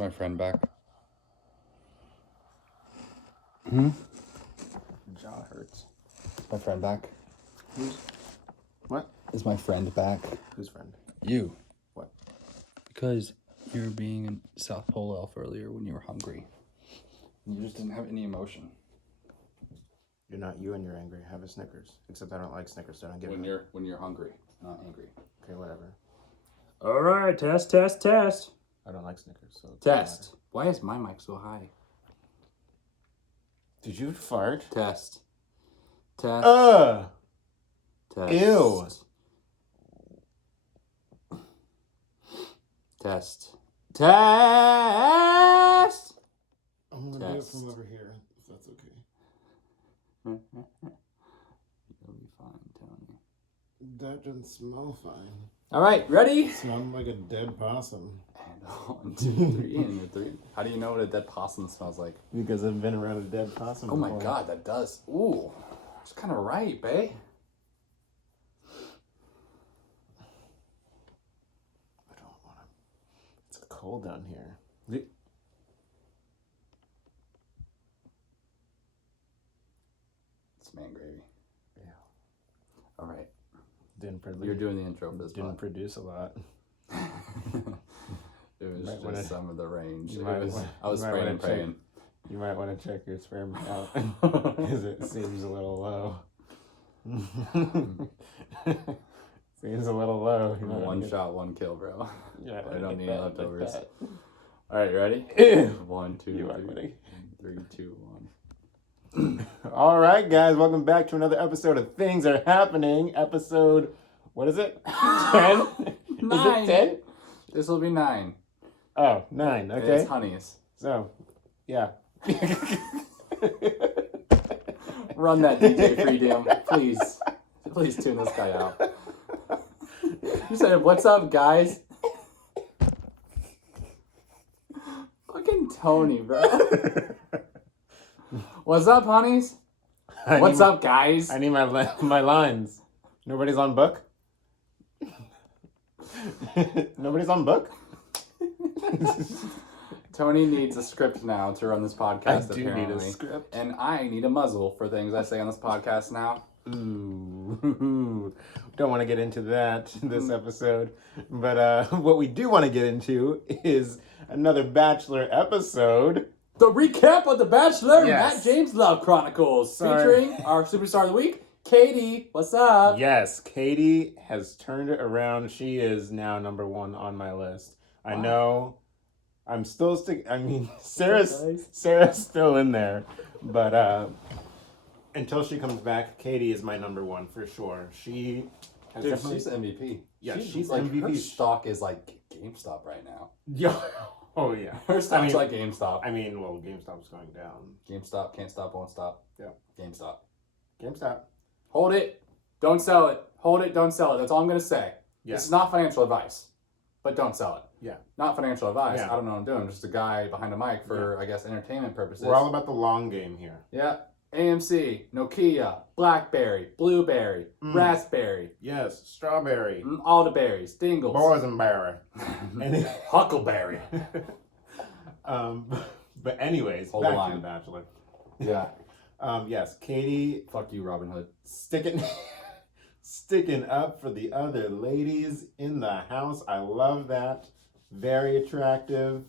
my friend back? Jaw hurts. Is my friend back? What? Is my friend back? Whose friend? You. What? Because you were being a South Pole elf earlier when you were hungry. You just didn't have any emotion. You're not you and you're angry. Have a Snickers. Except I don't like Snickers, so I don't give When you're hungry, not angry. Okay, whatever. All right, test. I don't like Snickers, so... Test. Why is my mic so high? Did you fart? Test. Test. Ew. Test. Test. I'm gonna do it from over here, if that's okay. You'll be fine, Tony. That doesn't smell fine. All right, ready? It smelled like a dead possum. And 1, 2, 3, and 3. How do you know what a dead possum smells like? Because I've been around a dead possum Oh my before. god, that does. Ooh, it's kind of ripe, eh? I don't want to... It's cold down here. It's man gravy. Yeah. All right. You're doing the intro for this Didn't pod. produce a lot. It was might just wanna- some of the range. you It might was, wanna- I was you might spraying wanna and praying. You might want to check your sperm count because it seems a little low. Seems a little low. You might One get- shot, one kill, bro. Yeah, I don't get need that, leftovers. get All right, you ready? that. 1, 2, You are 3. ready. 3, 2, 1. All right, guys, welcome back to another episode of Things Are Happening. Episode, what is it? 10? Is 9. it 10? This will be 9. Oh, 9. Okay. It's honeys. So, yeah. Run that DJ Freedom, please. Please tune this guy out. You said, "What's up, guys?" Fucking Tony, bro. What's up, honeys? What's up, guys? I need my lines. Nobody's on book? Nobody's on book? Tony needs a script now to run this podcast. I do apparently. need a script. And I need a muzzle for things I say on this podcast now. Ooh. Don't want to get into that this episode. But what we do want to get into is another Bachelor episode. The recap of The Bachelor, Yes. Matt James Love Chronicles, Sorry. featuring our superstar of the week, Katie. What's up? Yes, Katie has turned it around. She is now number 1 on my list. I Wow. know I'm still Sarah's Guys. still in there. But until she comes back, Katie is my number 1 for sure. She has Dude, definitely... she's the MVP. Yeah, she's like, MVP. Her stock is like GameStop right now. Yeah. Oh, yeah. Her stock's I mean- like GameStop. Well, GameStop's going down. GameStop, can't stop, won't stop. Yeah. GameStop. GameStop. Hold it. Don't sell it. Hold it. Don't sell it. That's all I'm going to say. Yeah. This is not financial advice, but don't sell it. Yeah. Not financial advice. Yeah. I don't know what I'm doing. I'm just a guy behind a mic for, I guess, entertainment purposes. We're all about the long game here. Yeah. AMC, Nokia, Blackberry, Blueberry, Raspberry, Yes, strawberry, all the berries, Dingles, boysenberry, and Huckleberry. but anyways, Hold the back to line. The Bachelor. Yeah. Yes, Katie Fuck you, Robin Hood. sticking up for the other ladies in the house. I love that. Very attractive.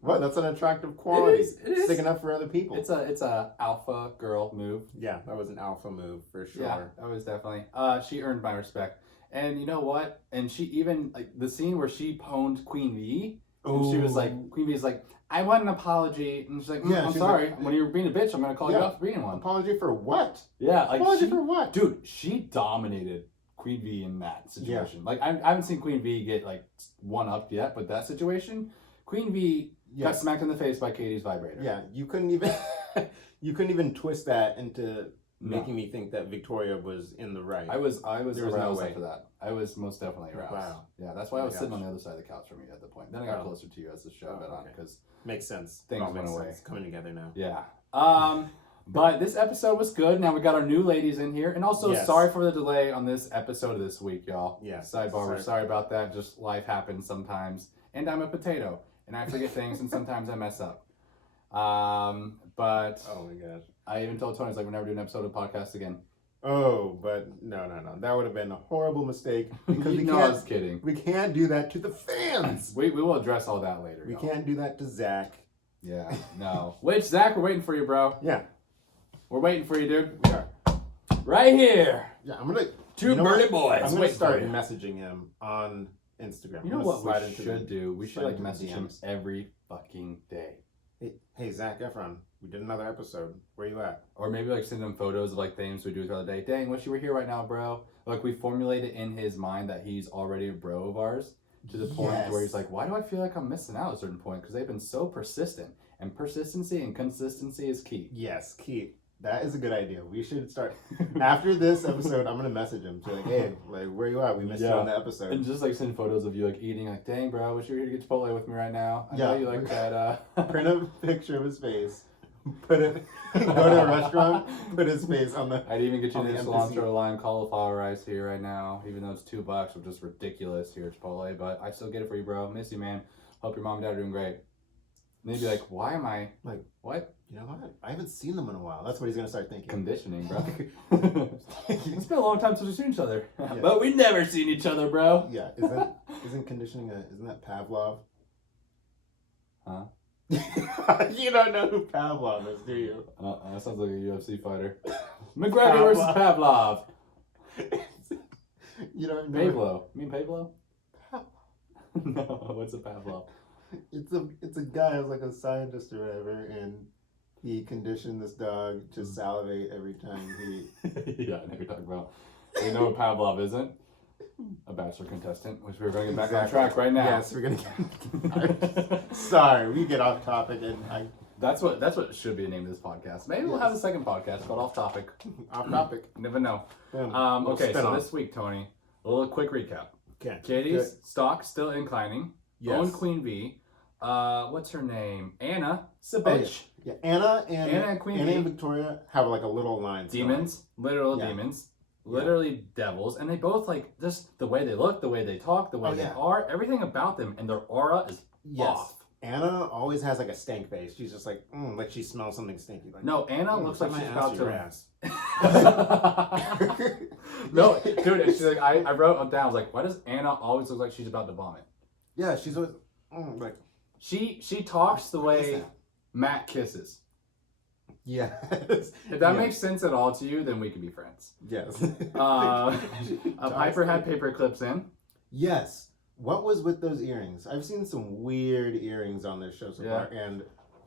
What? That's an attractive quality. It is. Sticking up for other people. It's a alpha girl move. Yeah, that was an alpha move for sure. Yeah, that was definitely. She earned my respect. And you know what? And she even, like, the scene where she pwned Queen V, and she was like, Queen V's like, I want an apology. And she's like, Yeah, I'm she's sorry. like- When you're being a bitch, I'm going to call you out for being one. Apology for what? Yeah, like, Apology she, for what? dude, she dominated Queen V in that situation. Like, I haven't seen Queen V get, like, one up yet, but that situation, Queen V got smacked in the face by Katie's vibrator. Yeah, you couldn't even twist that into making me think that Victoria was in the right. I was There was no aroused way. after that. I was most definitely aroused. Wow. Yeah, that's why I Oh was my sitting on gosh. the other side of the couch from you at the point. Then I got Oh. closer to you as the show went on okay. because Makes sense. Things It all went makes away. sense. Coming together now. yeah. But this episode was good. Now we got our new ladies in here, and also Yes. sorry for the delay on this episode of this week, y'all. Yes. Sidebar. We're sorry about that. Just life happens sometimes, and I'm a potato. and I forget things, and sometimes I mess up. But Oh my gosh. I even told Tony, I was like, we're never doing an episode of podcast again. Oh, but no. That would have been a horrible mistake because You know I was kidding. we can't do that to the fans. We will address all that later. We y'all. can't do that to Zach. Yeah, no. Which, Zach, we're waiting for you, bro. Yeah, We're waiting for you, dude. we are. Right here. Yeah, I'm gonna. Two you know birdie what? boys. I'm gonna waiting start for you. messaging him on Instagram. You know I'm gonna what slide we into should do? We should slide like into the message him DMs. every fucking day. Hey, Zach Efron, we did another episode. Where you at? Or maybe like send him photos of like things we do throughout the day. Dang, wish you were here right now, bro. Like we formulate it in his mind that he's already a bro of ours to the point where he's like, why do I feel like I'm missing out at a certain point? Because they've been so persistent. And persistency and consistency is key. Yes, Keith. That is a good idea. We should start after this episode. I'm gonna message him to like, hey, like, where you at? We missed you on the episode. And just like send photos of you like eating. Like, dang, bro, wish you were here to get Chipotle with me right now. I know you like that. Print a picture of his face. Put it. Go to a restaurant. Put his face on the. I'd even get you on the the cilantro lime cauliflower rice here right now, even though it's $2, which is ridiculous here at Chipotle. But I still get it for you, bro. Miss you, man. Hope your mom and dad are doing great. And they'd be like, why am I Like, what? you know what? I haven't seen them in a while. That's what he's gonna start thinking. Conditioning, bro. It's been a long time since we've seen each other. Yeah. But we've never seen each other, bro. Yeah, isn't conditioning isn't that Pavlov? Huh? You don't know who Pavlov is, do you? That sounds like a UFC fighter. McGregor versus Pavlov. You don't know. Pavlo. You mean Pavlo? No, what's a Pavlov? It's a guy who's like a scientist or whatever, and he conditioned this dog to salivate every time he. Yeah, I know you're talking about. You know what Pavlov isn't? A Bachelor contestant, which we're going to get back on track right now. Yes, we're gonna get. Sorry, we get off topic, and That's what should be the name of this podcast. Maybe we'll have a second podcast called Off Topic. off topic. Never know. Little Okay, so spin-off. this week, Tony, a little quick recap. Okay. Katie's stock still inclining. Yes. Owned Queen V. What's her name? Anna. It's a Oh, bitch. Yeah, Anna and Queen Anna V. and Victoria have like a little line. Demons. Literal Yeah. demons. Literally devils. And they both like just the way they look, the way they talk, the way they are, everything about them and their aura is off. Anna always has like a stank face. She's just like she smells something stinky. Like, No, Anna looks like she's about your to. ass. No, dude, she's like I wrote it down. I was like, why does Anna always look like she's about to vomit? Yeah, she's always like. She talks the What is way that? Matt kisses. Yes. If that makes sense at all to you, then we can be friends. Yes. Piper had paper clips in. Yes. What was with those earrings? I've seen some weird earrings on this show so far, and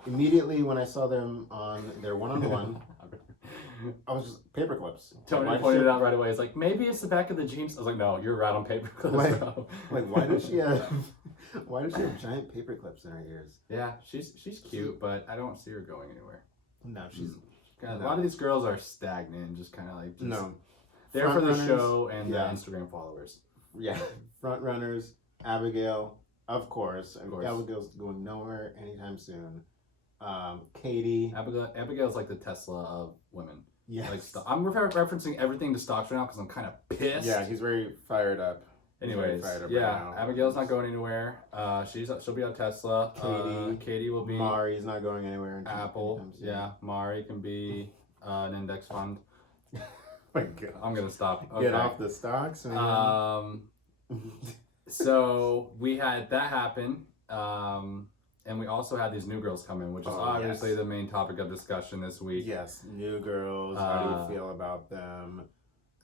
immediately when I saw them on their one-on-one, I was just paper clips. Tony pointed it out right away. It's like, maybe it's the back of the jeans. I was like, no, you're right on paper clips, Like- bro. Like, why does she have giant paper clips in her ears? Yeah, she's cute, but I don't see her going anywhere. No, she's A lot of these girls are stagnant and just kind of like there for Front the runners, show and the yeah. Instagram followers. Yeah, front runners. Abigail, of course. Of course. Abigail's going nowhere anytime soon. Katie. Abigail's like the Tesla of women. Yes. Like I'm referencing everything to stocks right now because I'm kind of pissed. Yeah, he's very fired up. Anyways, fired up yeah, right now. Abigail's not going anywhere. She'll be on Tesla. Katie will be Mari's not going anywhere. Apple. anytime soon. Yeah, Mari can be an index fund. My God. I'm gonna stop. Get off the stocks, man. So we had that happen. And we also had these new girls come in, which is obviously yes. the main topic of discussion this week. Yes, new girls. How do you feel about them?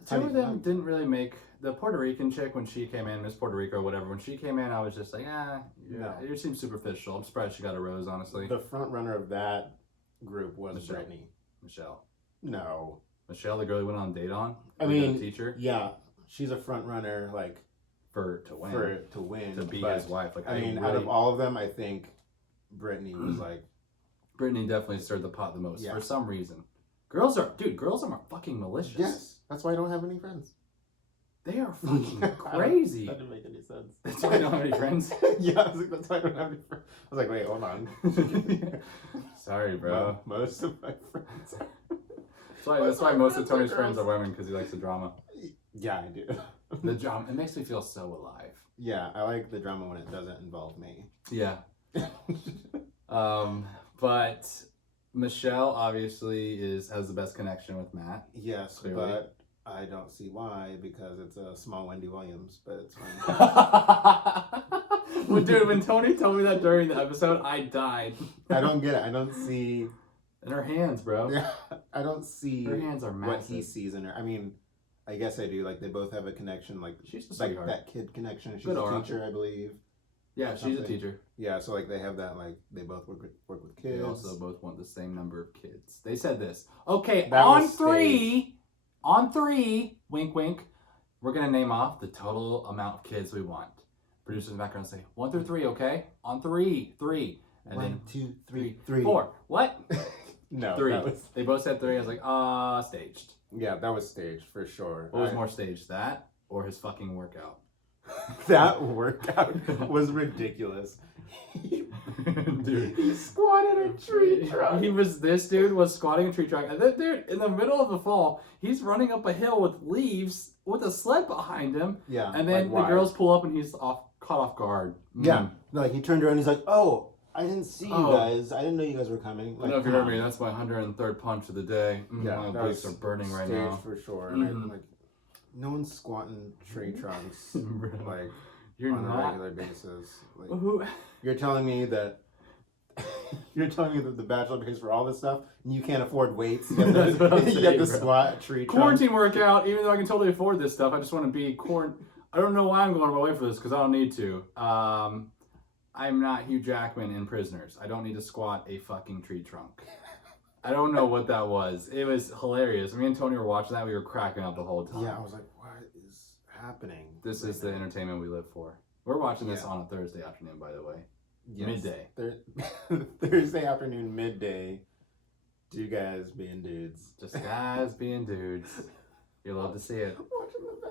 Two of them didn't really make the Puerto Rican chick when she came in, Miss Puerto Rico or whatever. When she came in, I was just like, No. you seem superficial. I'm surprised she got a rose, honestly. The front runner of that group was Brittany. Michelle, No. the girl who went on a date on. I mean, the teacher Yeah, she's a front runner, like to win, to win, to be but, his wife. Like I mean, out of all of them, I think Brittany was like. Brittany definitely stirred the pot the most Yeah. for some reason. Girls are fucking malicious. Yes, that's why I don't have any friends. They are fucking crazy. That didn't make any sense. That's why I don't have any friends. Yeah, I was like, that's why I don't have any friends. I was like, wait, hold on. Sorry, bro. Most of my friends are. That's why most of Tony's friends are women, because he likes the drama. Yeah, I do. The drama, it makes me feel so alive. Yeah, I like the drama when it doesn't involve me. Yeah. But Michelle obviously has the best connection with Matt. Yes, Clearly. but I don't see why, because it's a small Wendy Williams, but it's fine. Well, dude, when Tony told me that during the episode, I died. I don't get it. I don't see. And her hands, bro. Yeah, I don't see Her hands are massive. what he sees in her. I mean, I guess I do. Like, they both have a connection. Like, She's a like sweetheart. that kid connection. She's Good a aura. teacher, I believe. Yeah, she's a something. teacher. Yeah, so like they have that. Like, they both work with kids. They also both want the same number of kids. They said this. Okay, That on was three, wink, wink, we're going to name off the total amount of kids we want. Producers in the background say 1 through 3, okay? On three. And 1, then 2, 3, 3, 4. What? No, 3. that was They both said 3. I was like, staged. yeah, that was staged for sure. What was more staged, that or his fucking workout? That workout was ridiculous. Dude, he squatted a tree trunk. This dude was squatting a tree trunk, and then dude, in the middle of the fall, he's running up a hill with leaves with a sled behind him. Yeah, And then like, the girls pull up and he's caught off guard. Yeah, like he turned around, he's like, "Oh, I didn't see you Oh. guys. I didn't know you guys were coming." I Like, don't know if you heard me. That's my 103rd punch of the day. Yeah, My that obliques was are burning right staged now. for sure. And Mhm. I'm like, no one's squatting tree trunks Bro, like You're on a not. regular basis. Like, Who? you're telling me that the Bachelor pays for all this stuff, and you can't afford weights. You have That's what I'm to, you have saying, to bro. squat a tree trunk. Quarantine workout. Even though I can totally afford this stuff, I just want to be I don't know why I'm going away for this because I don't need to. I'm not Hugh Jackman in Prisoners. I don't need to squat a fucking tree trunk. I don't know what that was. It was hilarious. Me and Tony were watching that. We were cracking up the whole time. Yeah, I was like, what is happening? This right is the now? entertainment we live for. We're watching this Yeah. on a Thursday afternoon, by the way. Yes. Midday. Thursday afternoon, midday. Two guys being dudes. Just guys being dudes. You love to see it. Watching The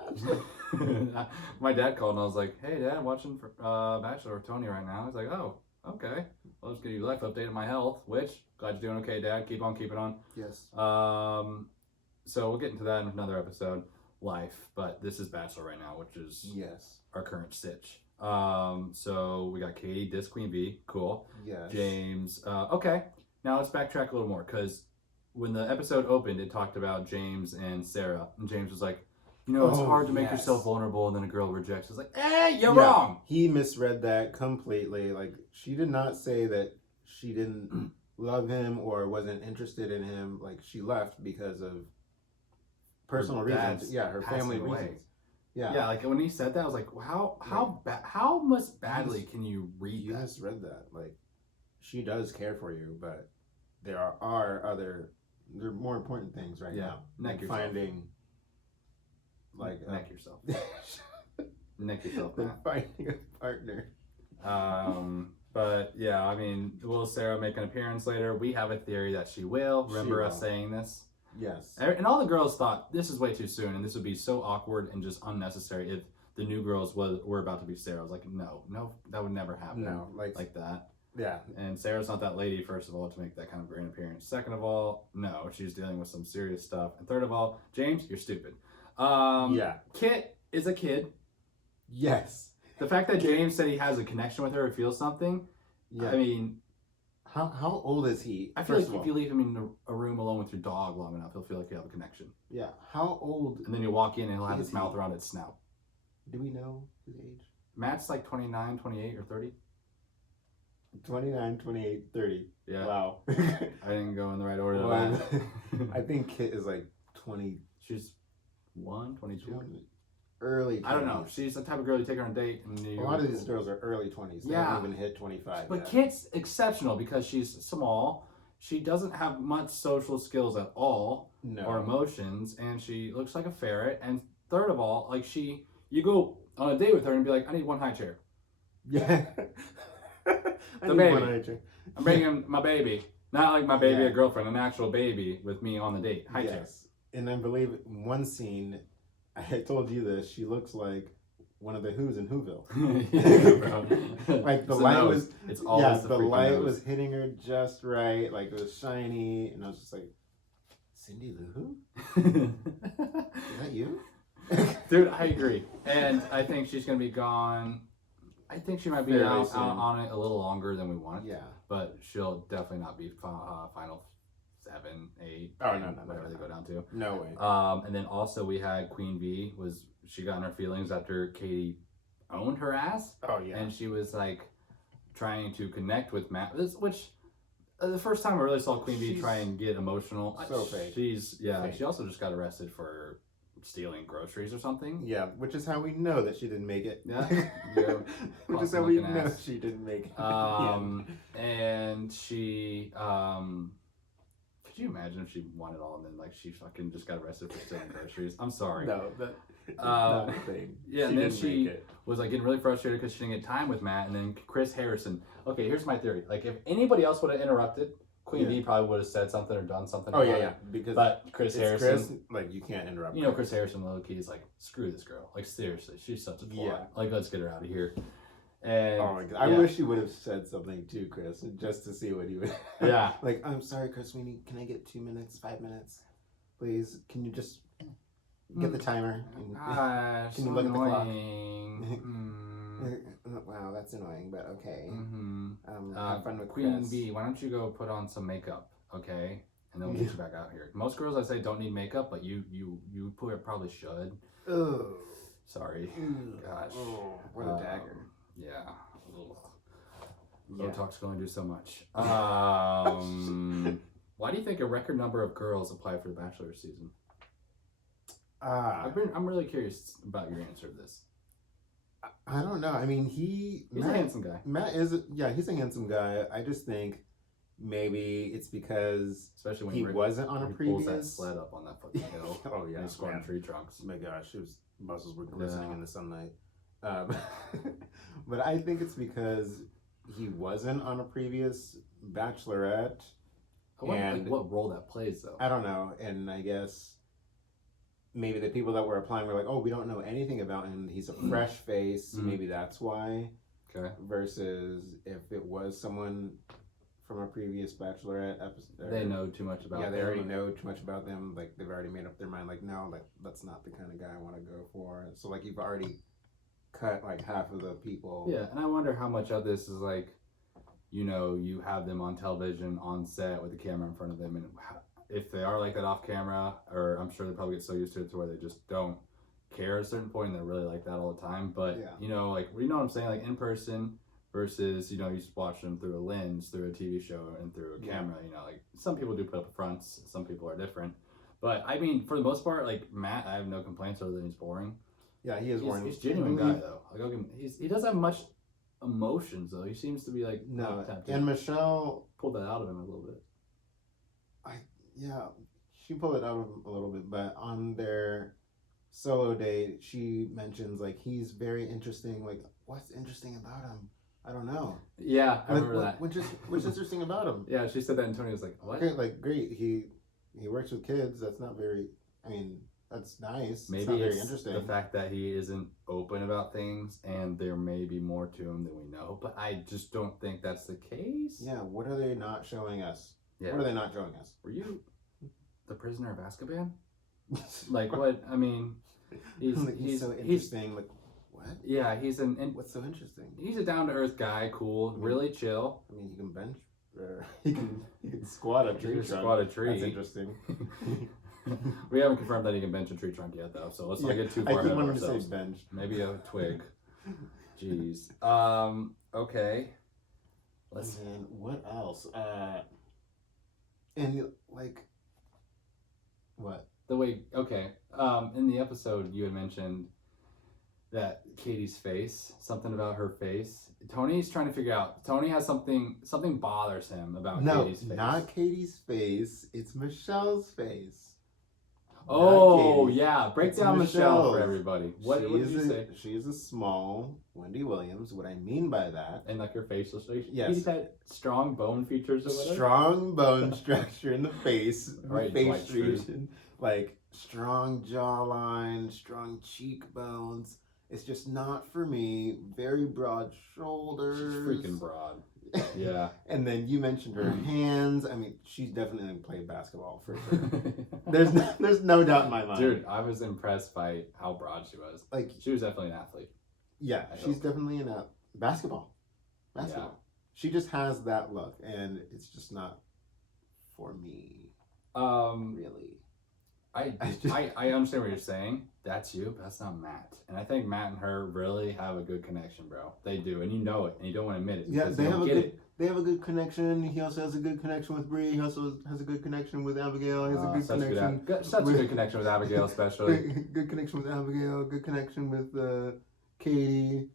Bachelor. My dad called and I was like, "Hey, Dad, watching Bachelor with Tony right now." He's like, "Oh, okay. I'll just give you a life update of my health." Which, glad you're doing okay, Dad. Keep on keeping on. Yes. So we'll get into that in another episode, life. But this is Bachelor right now, which is Yes. our current stitch. So we got Katie, Dis Queen B, cool. Yes. James, okay. Now let's backtrack a little more because when the episode opened, it talked about James and Sarah, and James was like, "You know, it's Oh, hard to make yes. yourself vulnerable," and then a girl rejects. It's like, you're Yeah, wrong. He misread that completely. Like, she did not say that she didn't love him or wasn't interested in him. Like, she left because of personal dad's reasons. Yeah, her family passing away. reasons. Yeah. Yeah, like when he said that, I was like, how much badly can you read You that? misread that. Like, she does care for you, but there are more important things right now. neck Like yourself. finding, like, Neck yourself. Neck yourself, than Matt. finding a partner. But yeah, I mean, will Sarah make an appearance later? We have a theory that she will. Remember us will. saying this? Yes. And all the girls thought this is way too soon and this would be so awkward and just unnecessary if the new girls were about to be Sarah. I was like, no, that would never happen. No, like that. yeah. And Sarah's not that lady, first of all, to make that kind of grand appearance. Second of all, no, she's dealing with some serious stuff. And third of all, James, you're stupid. Yeah. Kit is a kid. Yes. The fact that James said he has a connection with her or feels something, Yeah. I mean, How old is he? I feel First like of if you leave him in a room alone with your dog long enough, he'll feel like you have a connection. Yeah. How old And then you walk in and he'll have Is his mouth he? around its snout. do we know his age? Matt's like 29, 28, or 30. 29, 28, 30. Yeah. Wow. I didn't go in the right order Well, of that. I think Kit is like 20, She's 22. early 20s. I don't know. She's the type of girl you take her on a date and A lot of these girls are early 20s. They Yeah. haven't even hit 25 But yet. Kit's exceptional because she's small. She doesn't have much social skills at all No. or emotions, and she looks like a ferret. And third of all, like you go on a date with her and be like, "I need one high chair. Yeah. I The need baby. one eye check. I'm bringing my baby, not like my baby, Yeah. a girlfriend, an actual baby with me on the date. High chair." Yes. And I believe in one scene, I told you this, she looks like one of the Who's in Whoville. Yeah, bro. Like the It's light nose. was, It's always the freaking light nose. was hitting her just right. Like it was shiny, and I was just like, Cindy Lou Who? Is that you? Dude, I agree. And I think she's going to be gone I think she might be fairly out soon. on it a little longer than we want. Yeah. But she'll definitely not be final 7, 8. Oh, no, whatever they go down to. No way. And then also we had Queen B. She got in her feelings after Katie owned her ass. Oh yeah. And she was like trying to connect with Matt, which the first time I really saw Queen B try and get emotional. So fake. Fake. She also just got arrested for stealing groceries or something. Yeah, which is how we know that she didn't make it. Yeah. Which is how we know she didn't make it. And she could you imagine if she won it all and then like she fucking just got arrested for stealing groceries? I'm sorry. No, that's not a thing. Yeah, and then she was like getting really frustrated because she didn't get time with Matt, and then Chris Harrison. Okay, here's my theory. Like if anybody else would have interrupted, Queen B probably would have said something or done something. Oh yeah. Because but Chris Harrison, like you can't interrupt. You know, Chris Harrison low key is like, screw this girl. Like seriously, she's such a twat. Yeah. Like let's get her out of here. And oh my god, I wish you would have said something to Chris just to see what he would. Yeah. Like I'm sorry, Chris. Can I get 2 minutes, 5 minutes, please? Can you just get the timer? Can you look at the clock? Mm. Wow, that's annoying, but okay. Mm-hmm. Have fun with Queen Chris. B, why don't you go put on some makeup, okay? And then we'll get you back out here. Most girls I say don't need makeup, but you probably should. Ugh. Sorry. Gosh. Oh, what a dagger. Yeah. Yeah. Botox can only do so much. Why do you think a record number of girls apply for the Bachelor season? I'm really curious about your answer to this. I don't know. I mean, he's a handsome guy. Matt is, he's a handsome guy. I just think maybe it's because especially when he wasn't on a previous. Pulls that sled up on that fucking hill. Oh yeah, he's squatting tree trunks. Oh my gosh, his muscles were glistening in the sunlight. But I think it's because he wasn't on a previous Bachelorette. I wonder like, what role that plays though. I don't know, and I guess maybe the people that were applying were like, "Oh, we don't know anything about him. He's a fresh face. Maybe that's why." Okay. Versus if it was someone from a previous Bachelorette episode, they know too much about. Yeah, they already know too much about them. Like they've already made up their mind. Like no, like that's not the kind of guy I want to go for. So like you've already cut like half of the people. Yeah, and I wonder how much of this is like, you know, you have them on television on set with the camera in front of them, and if they are like that off camera, or I'm sure they probably get so used to it to where they just don't care at a certain point and they're really like that all the time. But you know, like you know what I'm saying, like in person versus, you know, you just watch them through a lens, through a TV show and through a camera. You know, like some people do put up fronts, some people are different. But I mean, for the most part, like Matt, I have no complaints other than he's boring. Yeah, he is boring. He's a genuine guy though. Like he doesn't have much emotions though. He seems to be like no. And Michelle pulled that out of him a little bit. Yeah, she pulled it out of him a little bit, but on their solo date, she mentions like he's very interesting. Like, what's interesting about him? I don't know. Yeah, I remember that. What's interesting about him? Yeah, she said that, and Tony was like, "What?" Okay, like great. He works with kids. That's not very. I mean, that's nice. Maybe it's not very it's interesting. the fact that he isn't open about things, and there may be more to him than we know. But I just don't think that's the case. Yeah. What are they not showing us? Yeah. What are they not showing us? Were you the prisoner of Azkaban? Like what? I mean, he's so interesting. Like what? Yeah, he's what's so interesting? He's a down to earth guy, cool, really chill. I mean, he can bench. He can squat a tree. Squat a tree. That's interesting. We haven't confirmed that he can bench a tree trunk yet, though. So let's not get too far ahead of ourselves. I keep wanting to say bench. Maybe a twig. Jeez. Okay. And then what else? And like, what? The way, okay. In the episode, you had mentioned that Katie's face, something about her face. Tony's trying to figure out. Tony has something bothers him about Katie's face. No, not Katie's face. It's Michelle's face. Oh, yeah. Break down Michelle for everybody. What did you say? She is a small Wendy Williams. What I mean by that. And like her facial structure. Yes. She's had strong bone features or whatever. Strong bone structure in the face. Right, face region. Like strong jawline, strong cheekbones. It's just not for me. Very broad shoulders. She's freaking broad. Yeah. And then you mentioned her hands. I mean, she's definitely played basketball for sure. There's no doubt in my mind. Dude, I was impressed by how broad she was. Like she was definitely an athlete. Yeah, she's definitely an basketball. Yeah. She just has that look, and it's just not for me. Really. I understand what you're saying. That's you, but that's not Matt. And I think Matt and her really have a good connection, bro. They do, and you know it, and you don't want to admit it. Yeah, They have a good connection. He also has a good connection with Bree. He also has a good connection with Abigail. He has a good connection. Such a good connection with Abigail, especially. Good connection with Abigail. Good connection with Katie.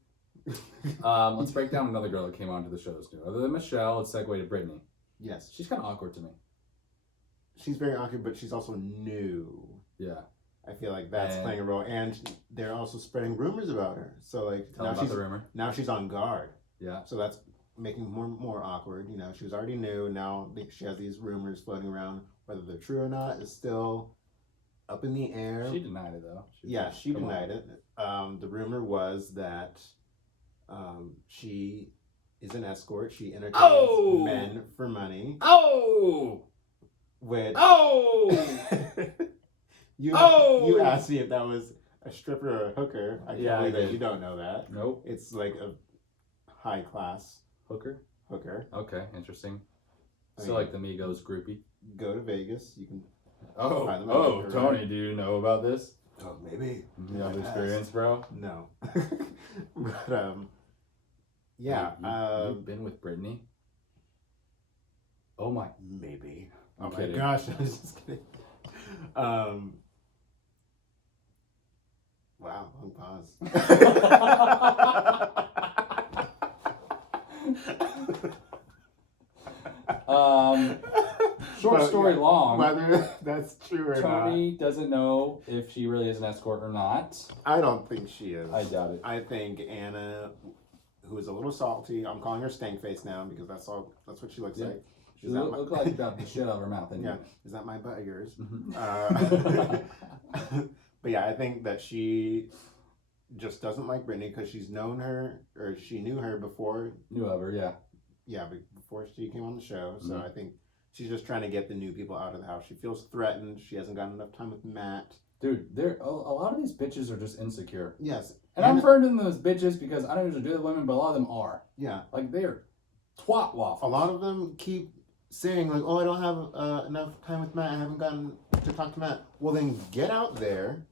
Let's break down another girl that came onto the show this new. Other than Michelle, let's segue to Brittany. Yes. She's kind of awkward to me. She's very awkward, but she's also new. Yeah. I feel like that's playing a role, and they're also spreading rumors about her. So like now she's on guard. Yeah. So that's making more awkward. You know, she was already new. Now she has these rumors floating around. Whether they're true or not is still up in the air. She denied it though. She denied it. The rumor was that she is an escort. She entertains men for money. Which you asked me if that was a stripper or a hooker. I can't believe that you don't know that. Nope. It's like a high class hooker. Okay, interesting. So like the Migos groupie. Go to Vegas. You can. Tony, right? Do you know about this? Oh, maybe. You have experience, bro? No. But yeah. You've been with Brittany? Oh my. Maybe. I'm my kidding. Gosh, I was just kidding. Wow, long pause. Short story long. Whether that's true or Tony doesn't know if she really is an escort or not. I don't think she is. I doubt it. I think Anna, who is a little salty, I'm calling her stank face now because that's what she looks like. She look like you got the shit out of her mouth. Yeah. Is that my butt or yours? Mm-hmm. But yeah, I think that she just doesn't like Brittany because she's known her, or she knew her before. Knew of her, yeah. Yeah, before she came on the show. So I think she's just trying to get the new people out of the house. She feels threatened. She hasn't gotten enough time with Matt. Dude, a lot of these bitches are just insecure. Yes. And I'm referring to them as bitches because I don't usually do that with women, but a lot of them are. Yeah. Like, they are twat waffles. A lot of them keep saying, like, oh, I don't have enough time with Matt. I haven't gotten to talk to Matt. Well, then get out there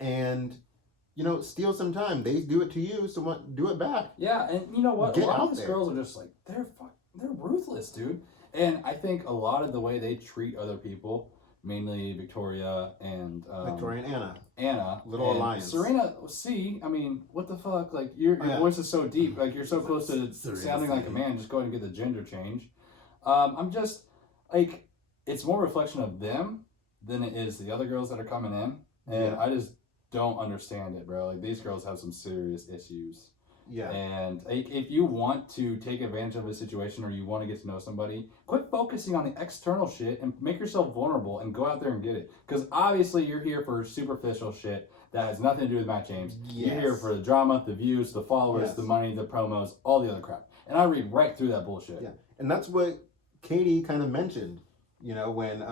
and, steal some time. They do it to you, so do it back. Yeah, and you know what? Get a lot out of these there. girls are just like, they're ruthless, dude. And I think a lot of the way they treat other people, mainly Victoria and Anna, Little alliance. Serena, I mean, what the fuck? Like your voice is so deep, like you're so close to sounding like a man. Just go ahead and get the gender change. I'm just like, it's more reflection of them than it is the other girls that are coming in, and I just don't understand it, bro. Like, these girls have some serious issues. Yeah. And if you want to take advantage of a situation or you want to get to know somebody, quit focusing on the external shit and make yourself vulnerable and go out there and get it. Because obviously you're here for superficial shit that has nothing to do with Matt James. Yes. You're here for the drama, the views, the followers, the money, the promos, all the other crap. And I read right through that bullshit. Yeah. And that's what Katie kind of mentioned, when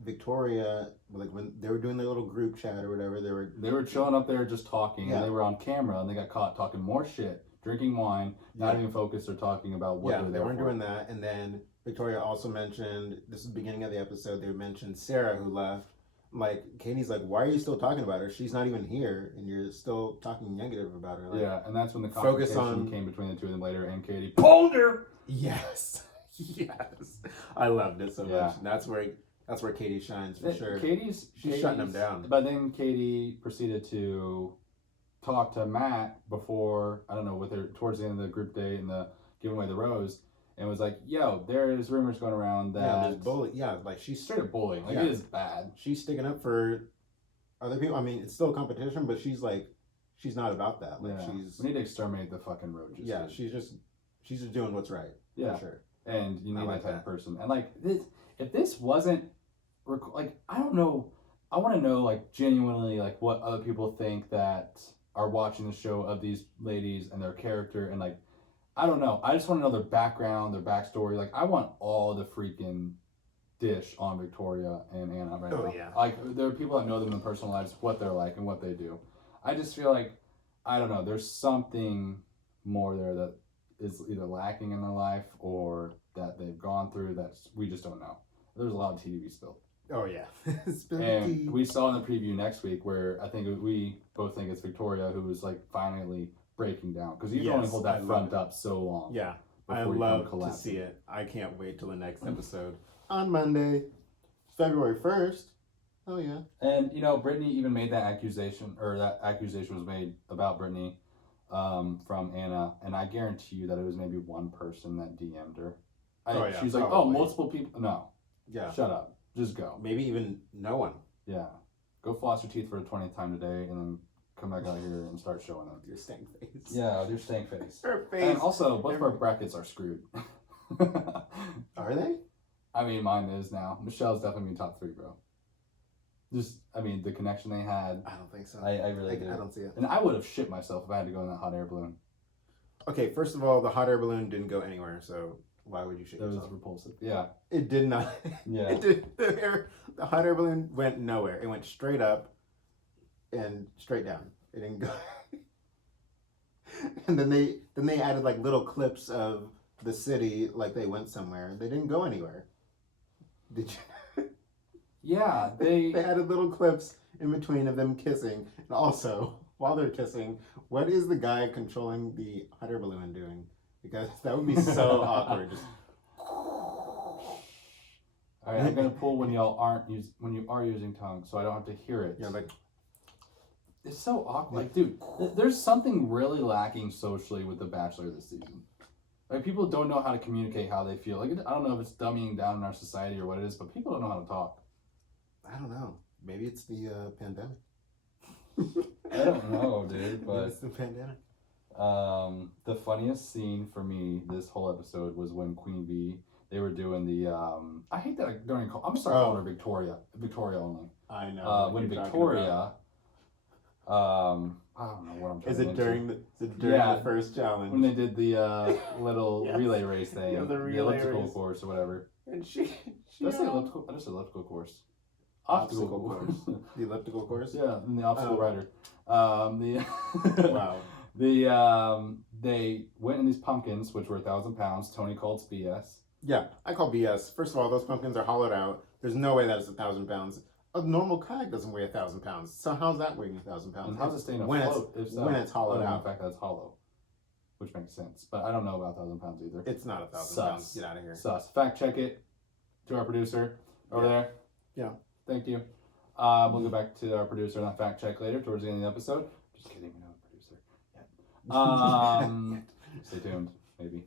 Victoria, like when they were doing their little group chat or whatever, they were chilling up there just talking, and they were on camera, and they got caught talking more shit, drinking wine, not even focused or talking about what they weren't doing that. And then Victoria also mentioned, this is the beginning of the episode, they mentioned Sarah who left. Like, Katie's like, why are you still talking about her? She's not even here, and you're still talking negative about her. Like, yeah, and that's when the confrontation came between the two of them later, and Katie pulled her. Yes, I loved it so much. And that's where Katie shines for sure. She's shutting them down. But then Katie proceeded to talk to Matt before, I don't know, with her towards the end of the group date and the giving away the rose, and was like, "Yo, there's rumors going around that there's bullying. Yeah, like she's straight up bullying. Like, it is bad. She's sticking up for other people. I mean, it's still a competition, but she's not about that. Like, we need to exterminate the fucking roaches. Yeah, she's just doing what's right. Yeah, for sure. And you need that type of person. And like this, if this wasn't like, I don't know, I want to know, like, genuinely, like, what other people think that are watching the show of these ladies and their character, and like, I don't know, I just want to know their background, their backstory. Like, I want all the freaking dish on Victoria and Anna right now. Yeah. Like, there are people that know them in their personal lives, what they're like and what they do. I just feel like, I don't know, there's something more there that is either lacking in their life or that they've gone through that we just don't know. There's a lot of TV spilled. Oh yeah. And we saw in the preview next week where I think we both think it's Victoria who was like finally breaking down because you can only hold that front up so long. Yeah, I love to see it. I can't wait till the next episode on Monday, February 1st. Oh yeah. And you know, Brittany even made that accusation, or that accusation was made about Brittany from Anna, and I guarantee you that it was maybe one person that DM'd her. She's like, oh, multiple people. No. Yeah. Shut up. Just go. Maybe even no one. Yeah. Go floss your teeth for the 20th time today, and then come back out here and start showing them. Your stank face. Yeah, with your stank face. Her face. And also, both of our brackets are screwed. Are they? I mean, mine is now. Michelle's definitely top 3, bro. Just, I mean, the connection they had. I don't think so. I really do. I don't see it. And I would have shit myself if I had to go in that hot air balloon. Okay, first of all, the hot air balloon didn't go anywhere, so why would you shit yourself? It was repulsive. Yeah. It did not. Yeah. It did. The hot air balloon went nowhere. It went straight up and straight down. It didn't go. And then they added like little clips of the city, like they went somewhere. They didn't go anywhere. Did you? Yeah, they added little clips in between of them kissing, and also while they're kissing, what is the guy controlling the hot air balloon doing? Because that would be so awkward. Just. All right, I'm gonna pull when you are using tongue, so I don't have to hear it. Yeah, like it's so awkward. Like, dude, there's something really lacking socially with The Bachelor this season. Like, people don't know how to communicate how they feel. Like, I don't know if it's dumbing down in our society or what it is, but people don't know how to talk. I don't know. Maybe it's the pandemic. I don't know, dude. But it's the pandemic. The funniest scene for me this whole episode was when Queen Bee, they were doing the I hate that during I'm sorry calling her Victoria only. I know. When Victoria I don't know what I'm trying is to it during the first challenge when they did the little yes. relay race thing, the elliptical race. Course or whatever. And she Did I say elliptical? I just said elliptical course. Obstacle course. The elliptical course. Yeah, and the obstacle rider. Wow. They went in these pumpkins, which were 1,000 pounds. Tony called BS. Yeah, I call BS. First of all, those pumpkins are hollowed out. There's no way that's 1,000 pounds. A normal kayak doesn't weigh 1,000 pounds. So how's that weighing 1,000 pounds? And how's it staying when afloat? When it's hollowed out. In fact, that's hollow, which makes sense. But I don't know about 1,000 pounds either. It's not 1,000 pounds. Get out of here. Sus. Fact check it to our producer over there. Yeah. Thank you. We'll go back to our producer on that fact check later towards the end of the episode. Just kidding, we know the producer. Yeah. Stay tuned, maybe.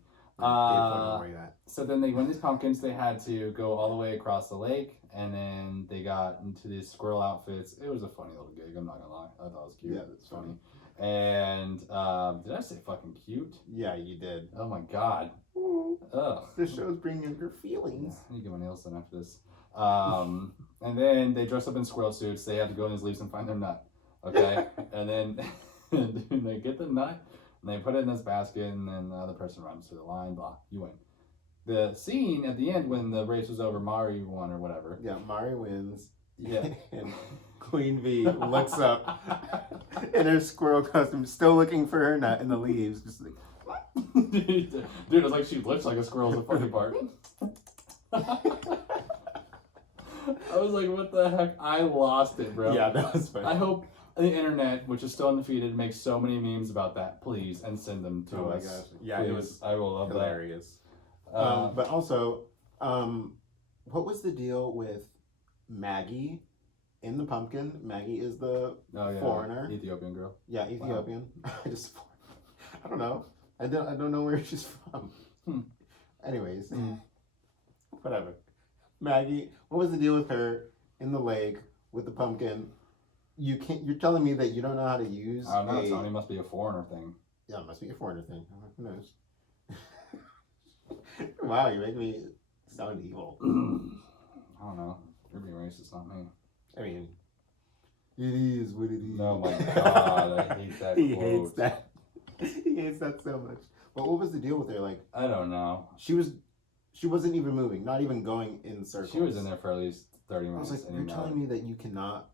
So then they went these pumpkins. They had to go all the way across the lake, and then they got into these squirrel outfits. It was a funny little gig. I'm not gonna lie. I thought it was cute. Yeah, that's funny. And did I say fucking cute? Yeah, you did. Oh my god. Ugh. The show's bringing your feelings. I need to get my nails done after this. And then they dress up in squirrel suits. They have to go in these leaves and find their nut. Okay, and then they get the nut and they put it in this basket, and then the other person runs to the line. Blah, you win. The scene at the end when the race was over, Mari won or whatever. Yeah, Mari wins. Yeah, and Queen Bee looks up in her squirrel costume, still looking for her nut in the leaves, just like. Dude, it was like she looks like a squirrel is the funny part. I was like, what the heck? I lost it, bro. Yeah, that was funny. I hope the internet, which is still undefeated, makes so many memes about that, please, and send them to us. Oh my gosh. Yeah, please. it was I will love hilarious. that. But also, what was the deal with Maggie in the pumpkin? Maggie is the foreigner. Ethiopian girl. Yeah, Ethiopian. Wow. I don't know. I don't know where she's from. Anyways, whatever. Maggie, what was the deal with her in the lake with the pumpkin? You're telling me that you don't know how to use I don't know, Tony must be a foreigner thing. Yeah, it must be a foreigner thing. Who knows? Wow, you make me sound evil. I don't know. You're being racist, not me. I mean, it is what it is. Oh my god, I hate that He quote. hates that. He hates that so much. But what was the deal with her? Like, I don't know. she wasn't even moving, not even going in circles. She was in there for at least 30 minutes. I was like, you're telling me that you cannot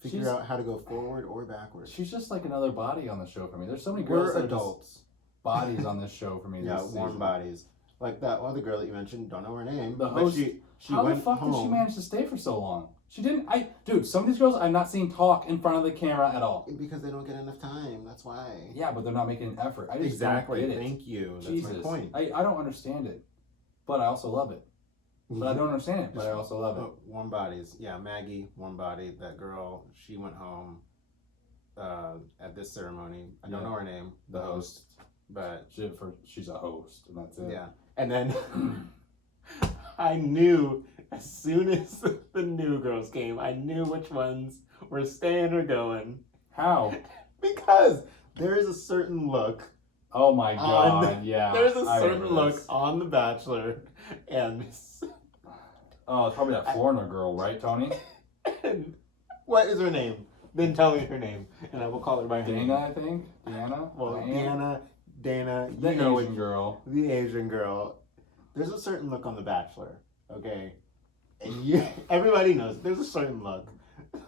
figure out how to go forward or backwards. She's just like another body on the show for me. There's so many girls We're that are adults. bodies on this show for me. Yeah, this warm season. bodies. Like that other girl that you mentioned, don't know her name. The but host. she How went the fuck home. did she manage to stay for so long? She didn't. Dude, some of these girls I've not seen talk in front of the camera at all. Because they don't get enough time. That's why. Yeah, but they're not making an effort. I just Exactly. don't get it. Thank you. That's Jesus. my point. I don't understand it, but I also love it. But I don't understand it, but I also love it. Warm bodies. Yeah, Maggie, warm body. That girl, she went home at this ceremony. I don't know her name. The host. But she's a host, and that's it. yeah. And then I knew as soon as the new girls came, I knew which ones were staying or going. How? Because there is a certain look. Oh my god, yeah. There's a I certain remember look this. on The Bachelor, and Oh, it's probably that foreigner girl, right, Tony? and what is her name? Then tell me her name, and I will call her by her name. Dana, I think. Deanna. Well, Diane? Dana, The you know Asian girl. the Asian girl. There's a certain look on The Bachelor, okay? And everybody knows there's a certain look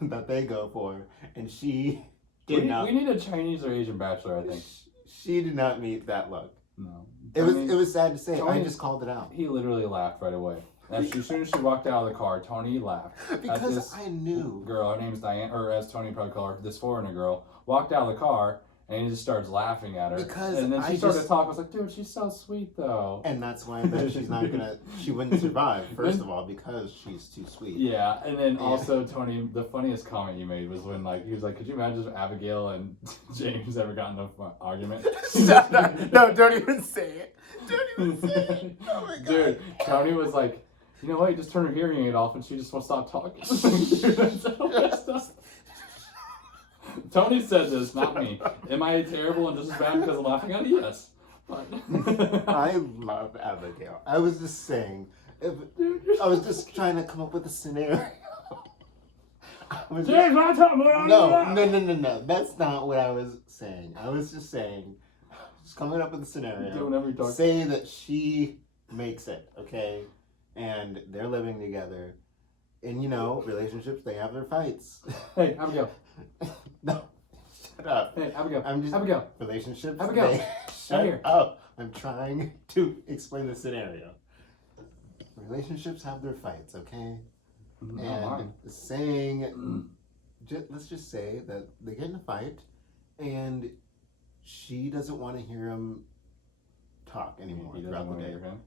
that they go for, and she did not. We need a Chinese or Asian bachelor, I think. She did not meet that look. No. It was sad to say. I Tony- just called it out He literally laughed right away. As soon as she walked out of the car, Tony laughed. because this I knew. Girl, her name's Diane, or as Tony probably called her, this foreigner girl, walked out of the car, and he just starts laughing at her. Because and then she I started just- to talk. I was like, dude, she's so sweet, though. And that's why that she wouldn't survive, first of all, because she's too sweet. Yeah, and then also, Tony, the funniest comment you made was when, he was like, could you imagine if Abigail and James ever got into an argument? No, don't even say it. Don't even say it. Oh my god. Dude, Tony was like, you know what, you just turn her hearing aid off and she just won't stop talking. Dude, that's so messed up. Tony said this, not me. Am I terrible and just as bad because I'm laughing at it? Yes. But I love Abigail. I was just saying, I was just trying to come up with a scenario. James, my time. No. That's not what I was saying. I was just saying, just coming up with a scenario. Do whatever you talk. Say that she makes it, okay? And they're living together. And relationships, they have their fights. Hey, Abigail. No, shut up. Hey, Abigail. I'm just Abigail. relationships. Abigail, Shut here. up. I'm trying to explain the scenario. Relationships have their fights, okay? And saying, let's just say that they get in a fight, and she doesn't want to hear him talk anymore He doesn't throughout the want to day. hear him.